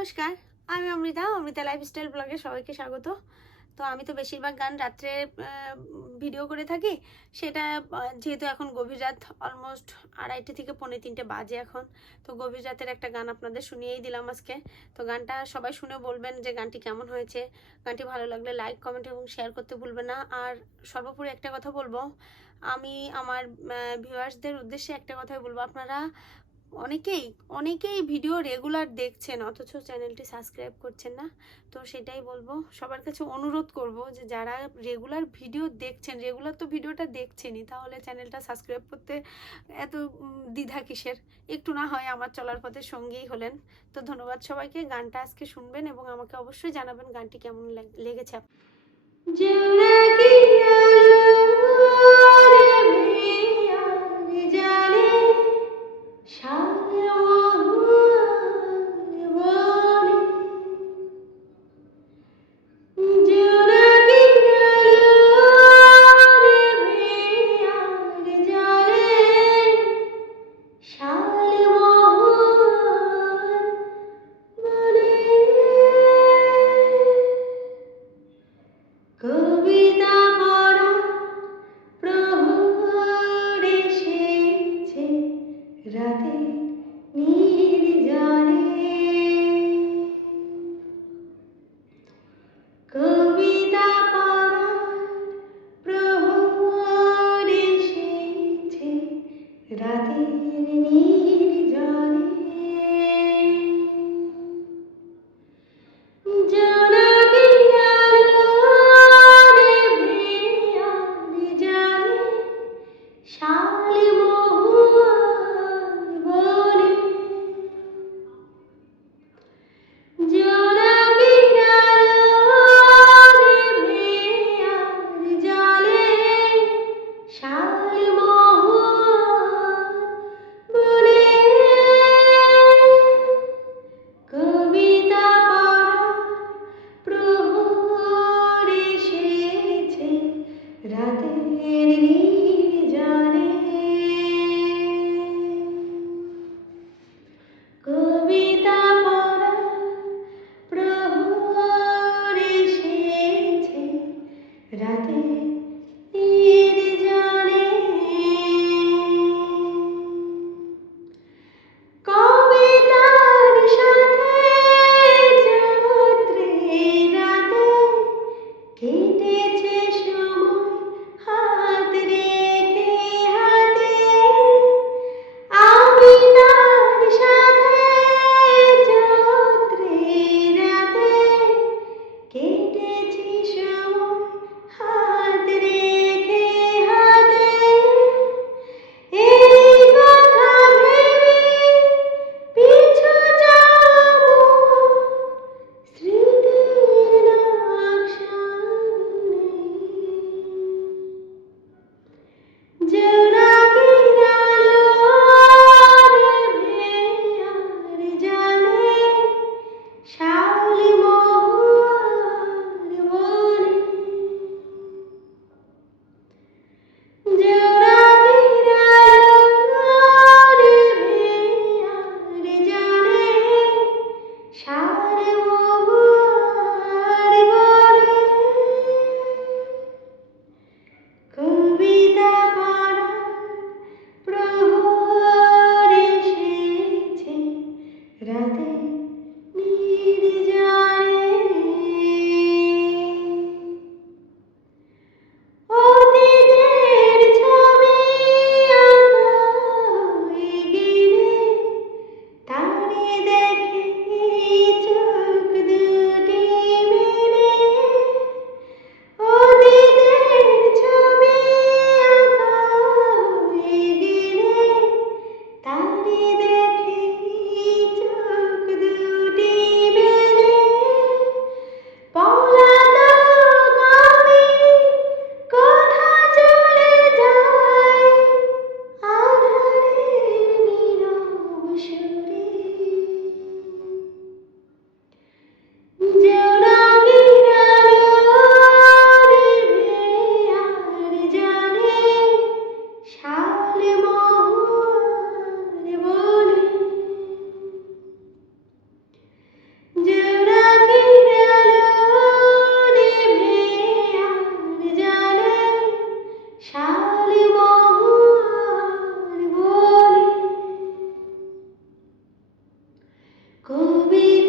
নমস্কার, আমি অমৃতা লাইফস্টাইল ব্লগে সবাইকে স্বাগত। তো আমি তো বেশিরভাগ গান রাত্রে ভিডিও করে থাকি। সেটা যেহেতু এখন গভীর রাত অলমোস্ট 2:30 থেকে 2:45 বাজে এখন। তো গভীর রাতের একটা গান আপনাদের শুনিয়েই দিলাম আজকে। তো গানটা সবাই শুনে বলবেন যে গানটি কেমন হয়েছে। গানটি ভালো লাগলে লাইক, কমেন্ট এবং শেয়ার করতে ভুলবেন না। আর সর্বোপরি একটা কথা বলবো, আমি আমার ভিউয়ার্সদের উদ্দেশ্যে একটা কথাই বলবো, আপনারা অনেকেই ভিডিও রেগুলার দেখছেন অথচ চ্যানেলটি সাবস্ক্রাইব করছেন না। তো সেটাই বলবো, সবার কাছে অনুরোধ করব যে যারা রেগুলার ভিডিও দেখছেন, রেগুলার তো ভিডিওটা দেখছেনই, তাহলে চ্যানেলটা সাবস্ক্রাইব করতে এত দ্বিধা কিসের? একটু না হয় আমার চলার পথে সঙ্গেই হলেন। তো ধন্যবাদ সবাইকে। গানটা আজকে শুনবেন এবং আমাকে অবশ্যই জানাবেন গানটি কেমন লেগেছে। কবিতা পড়ো কবি